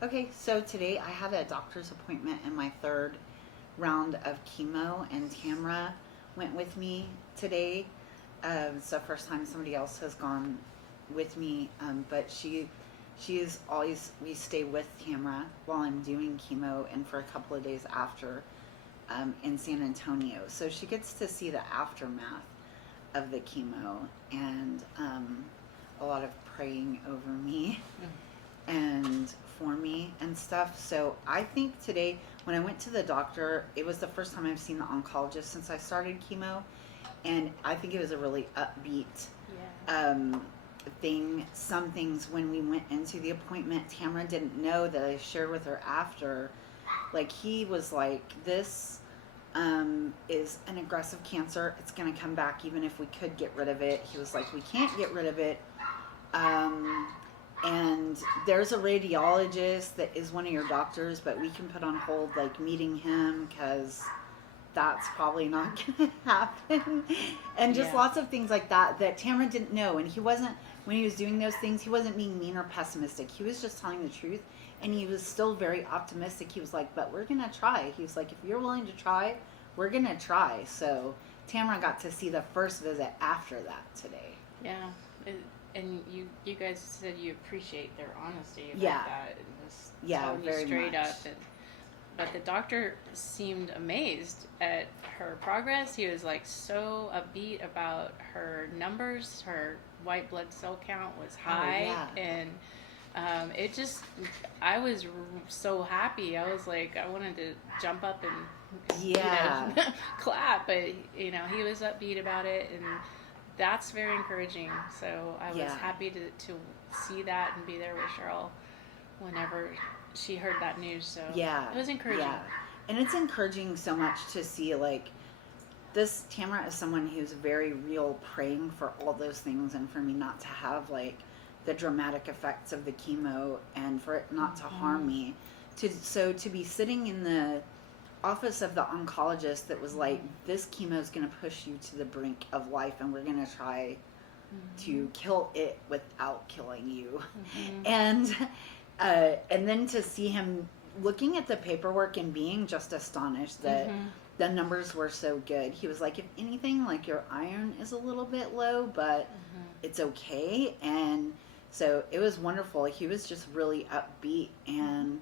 Okay, so today I had a doctor's appointment in my third round of chemo, and Tamerra went with me today. It's the first time somebody else has gone with me, but she is always, we stay with Tamerra while I'm doing chemo and for a couple of days after, in San Antonio. So she gets to see the aftermath of the chemo and a lot of praying over me and for me and stuff. So I think today, when I went to the doctor, it was the first time I've seen the oncologist since I started chemo, and I think it was a really upbeat thing. Some things when we went into the appointment, Tamerra didn't know that I shared with her after. Like, he was like, this is an aggressive cancer. It's going to come back even if we could get rid of it. He was like, we can't get rid of it. And there's a radiologist that is one of your doctors, but we can put on hold like meeting him because that's probably not going to happen. And just lots of things like that Tamerra didn't know. And he wasn't, when he was doing those things, he wasn't being mean or pessimistic. He was just telling the truth. And he was still very optimistic. He was like, but we're going to try. He was like, if you're willing to try, we're going to try. So Tamerra got to see the first visit after that today. Yeah. And you guys said you appreciate their honesty about that. And just telling you straight up. But the doctor seemed amazed at her progress. He was like so upbeat about her numbers. Her white blood cell count was high. And it just, I was so happy. I was like, I wanted to jump up and clap. But, he was upbeat about it. And that's very encouraging. So I was happy to see that and be there with Cheryl whenever she heard that news. So it was encouraging. Yeah. And it's encouraging so much to see, like, this Tamerra is someone who's very real praying for all those things, and for me not to have like the dramatic effects of the chemo and for it not to harm me. So to be sitting in the office of the oncologist that was like, this chemo is going to push you to the brink of life and we're going to try to kill it without killing you. And then to see him looking at the paperwork and being just astonished that the numbers were so good. He was like, if anything, like, your iron is a little bit low, but it's okay. And so it was wonderful. He was just really upbeat, and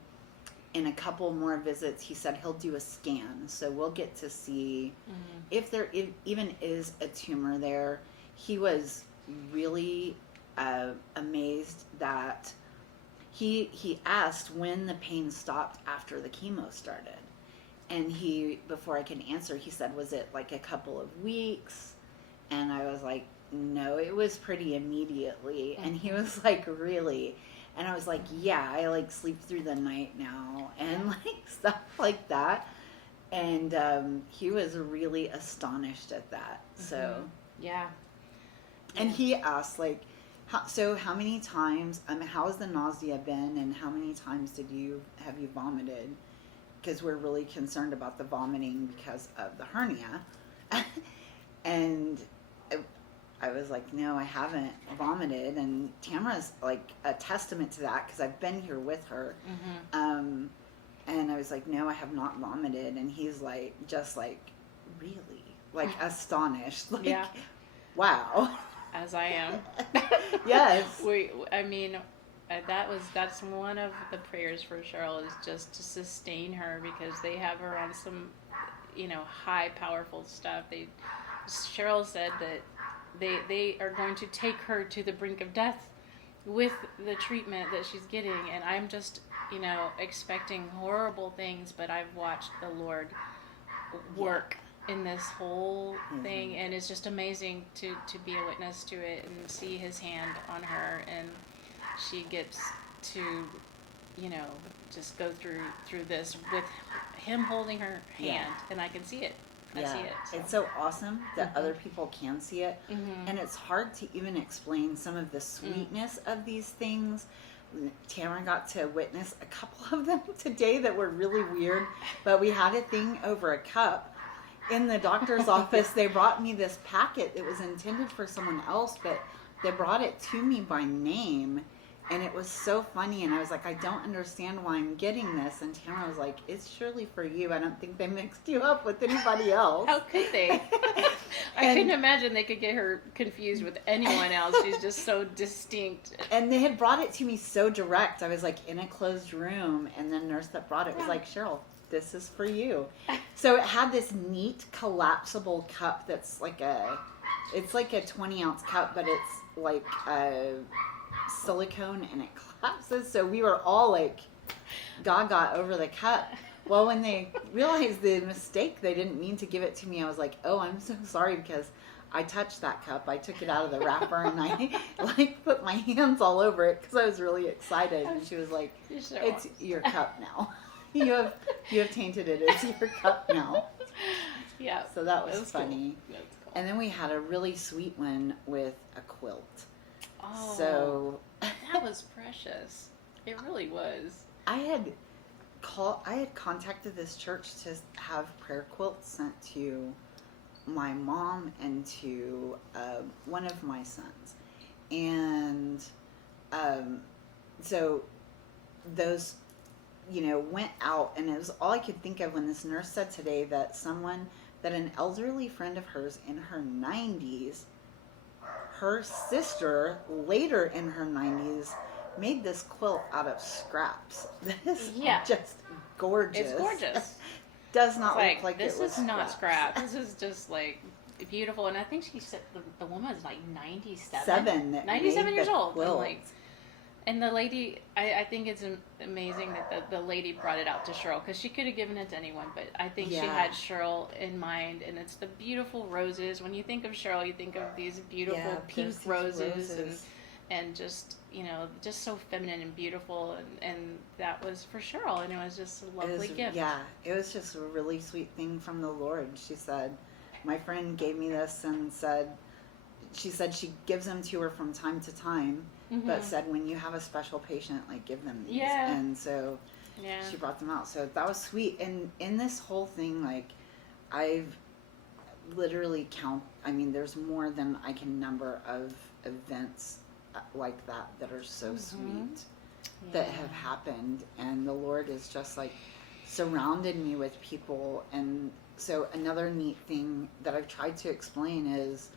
in a couple more visits, he said he'll do a scan. So we'll get to see if there even is a tumor there. He was really amazed that he asked when the pain stopped after the chemo started. And before I can answer, he said, was it like a couple of weeks? And I was like, no, it was pretty immediately. And he was like, really? And I was like, yeah, I like sleep through the night now and like stuff like that. And he was really astonished at that. So and he asked, like, how many times, how's the nausea been, and how many times have you vomited? Because we're really concerned about the vomiting because of the hernia. And I was like, no, I haven't vomited. And Tamerra's like a testament to that because I've been here with her. And I was like, no, I have not vomited. And he's like, just like, really? Like, astonished. Like, wow. As I am. Yes. That's one of the prayers for Cheryl, is just to sustain her, because they have her on some, high, powerful stuff. Cheryl said that they are going to take her to the brink of death with the treatment that she's getting, and I'm just, expecting horrible things, but I've watched the Lord work in this whole thing, and it's just amazing to be a witness to it and see his hand on her, and she gets to, just go through this with him holding her hand, and I can see it. I see it. So. It's so awesome that other people can see it, and it's hard to even explain some of the sweetness of these things. Tamerra got to witness a couple of them today that were really weird, but we had a thing over a cup. In the doctor's office, they brought me this packet that was intended for someone else, but they brought it to me by name, And it was so funny, and I was like, I don't understand why I'm getting this. And Tamerra was like, it's surely for you. I don't think they mixed you up with anybody else. How could they? I couldn't imagine they could get her confused with anyone else. She's just so distinct. And they had brought it to me so direct. I was like in a closed room, and the nurse that brought it was like, Cheryl, this is for you. So it had this neat collapsible cup that's like it's like a 20-ounce cup, but it's like silicone, and it collapses. So we were all like gaga over the cup. Well, when they realized the mistake, they didn't mean to give it to me. I was like, oh, I'm so sorry, because I touched that cup. I took it out of the wrapper, and I like put my hands all over it because I was really excited. And she was like, it's your cup now. You have tainted it. It's your cup now. Yeah. So that was funny. Cool. That's cool. And then we had a really sweet one with a quilt. Oh, so that was precious. It really was. I had contacted this church to have prayer quilts sent to my mom and to one of my sons, and so those, went out, and it was all I could think of when this nurse said today that an elderly friend of hers in her 90s, her sister later in her 90s, made this quilt out of scraps. This is just gorgeous. It's gorgeous. Does not look like this it was is not scrap. This is just like beautiful. And I think she said the woman is like 97. 97 years old. And the lady, I think it's amazing that the lady brought it out to Cheryl, because she could have given it to anyone, but I think she had Cheryl in mind, and it's the beautiful roses. When you think of Cheryl, you think of these beautiful pink roses. And just, just so feminine and beautiful, and that was for Cheryl, and it was just a lovely gift. Yeah, it was just a really sweet thing from the Lord. She said, my friend gave me this and she said she gives them to her from time to time, but said when you have a special patient, like, give them these. Yeah. And so she brought them out. So that was sweet. And in this whole thing, like, I've literally there's more than I can number of events like that are so sweet that have happened, and the Lord is just like surrounded me with people. And so another neat thing that I've tried to explain is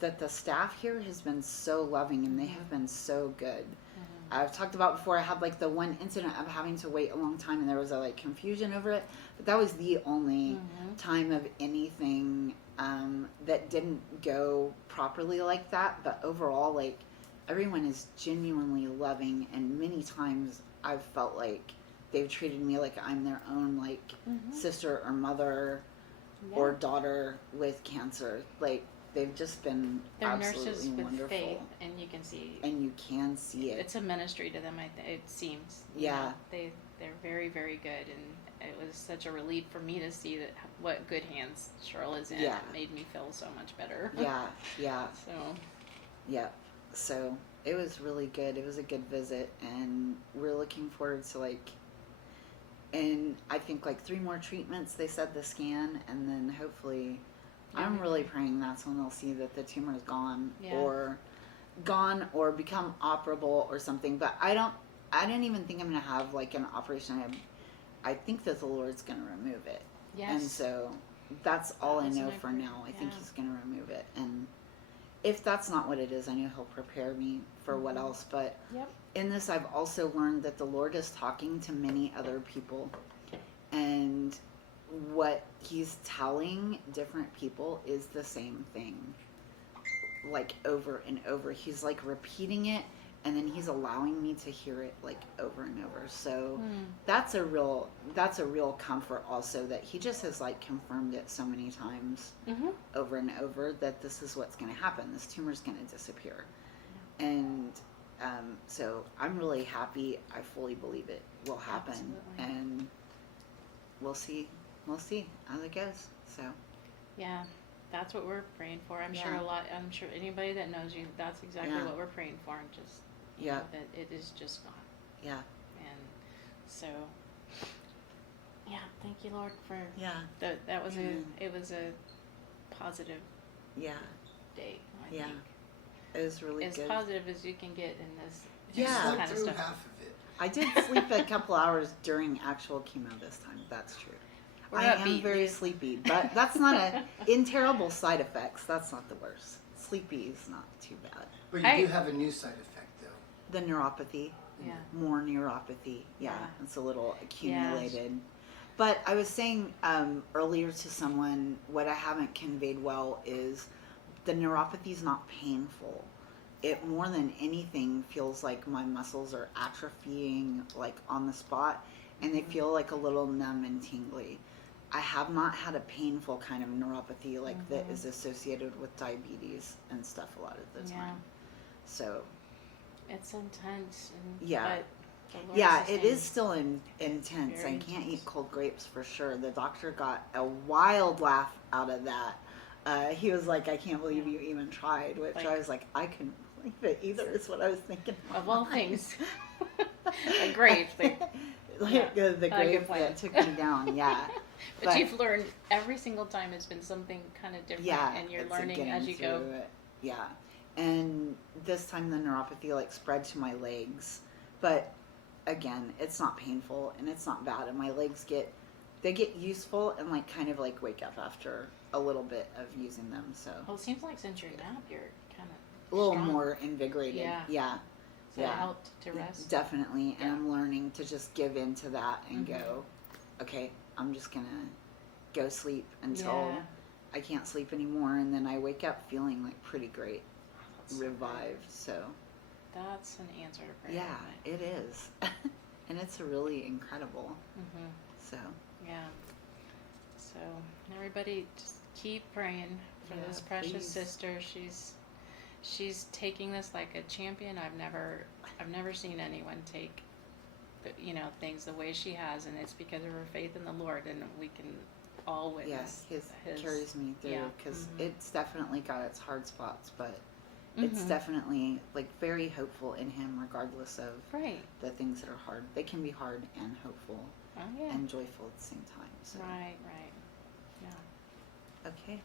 that the staff here has been so loving, and they have been so good. I've talked about before, I had like the one incident of having to wait a long time, and there was a confusion over it, but that was the only time of anything that didn't go properly like that. But overall, like, everyone is genuinely loving, and many times I've felt like they've treated me like I'm their own, like, sister or mother or daughter with cancer. Like, they've just been absolutely nurses with wonderful. faith, and you can see. And you can see it. It's a ministry to them. It seems. Yeah. They're very, very good, and it was such a relief for me to see that what good hands Cheryl is in. Yeah. It made me feel so much better. Yeah. So. Yeah. So it was really good. It was a good visit, and we're looking forward to and I think 3 more treatments. They said the scan, and then hopefully. I'm really praying that's when they'll see that the tumor is gone, or become operable or something. But I don't even think I'm going to have an operation. I think that the Lord's going to remove it. Yes. And so that's all I know for now. I think He's going to remove it. And if that's not what it is, I know He'll prepare me for what else. But in this, I've also learned that the Lord is talking to many other people, and what He's telling different people is the same thing, over and over. He's repeating it, and then He's allowing me to hear it over and over. So that's a real comfort also, that He just has confirmed it so many times over and over that this is what's going to happen. This tumor's going to disappear. And so I'm really happy. I fully believe it will happen. Absolutely. And we'll see how it goes. So yeah, that's what we're praying for. I'm sure anybody that knows you, that's exactly what we're praying for, and just that it is just gone. Yeah. And so thank you, Lord, for that was it was a positive day, I think. is really as good. positive as you can get in this Yeah. kind of through stuff. half of it. I did sleep a couple hours during actual chemo this time. That's true. What I about am beat? very sleepy, but that's not in terrible side effects. That's not the worst. Sleepy is not too bad. But you do have a new side effect, though. The neuropathy. Yeah. More neuropathy. Yeah, Yeah. it's a little accumulated. But I was saying earlier to someone, what I haven't conveyed well is the neuropathy is not painful. It more than anything feels like my muscles are atrophying, like on the spot, and they feel like a little numb and tingly. I have not had a painful kind of neuropathy like that is associated with diabetes and stuff a lot of the time. So it's intense. And, yeah. but Yeah, it is still intense. Very I can't intense. eat cold grapes for sure. The doctor got a wild laugh out of that. He was like, I can't believe you even tried, which I was like, I couldn't believe it either, is what I was thinking. Of all things. A grape. The grape that took me down, yeah. But you've learned every single time it's been something kind of different, and you're learning as you go. It. Yeah. And this time the neuropathy like spread to my legs, but again, it's not painful and it's not bad, and my legs get useful and like kind of like wake up after a little bit of using them. So Well, it seems like since your nap, you're kind of a little strong. more invigorated. Yeah. So it helped to rest. Definitely, and Yeah. I'm learning to just give in to that and go, okay, I'm just gonna go sleep until I can't sleep anymore, and then I wake up feeling like pretty great, revived. So that's an answer to prayer. yeah, it is, and it's really incredible. So yeah. So everybody, just keep praying for this precious please. sister. She's taking this like a champion. I've never seen anyone take, things the way she has, and it's because of her faith in the Lord, and we can all witness. His carries me through because it's definitely got its hard spots, but it's definitely like very hopeful in him, regardless of the things that are hard. They can be hard and hopeful and joyful at the same time. So Right. Yeah. okay.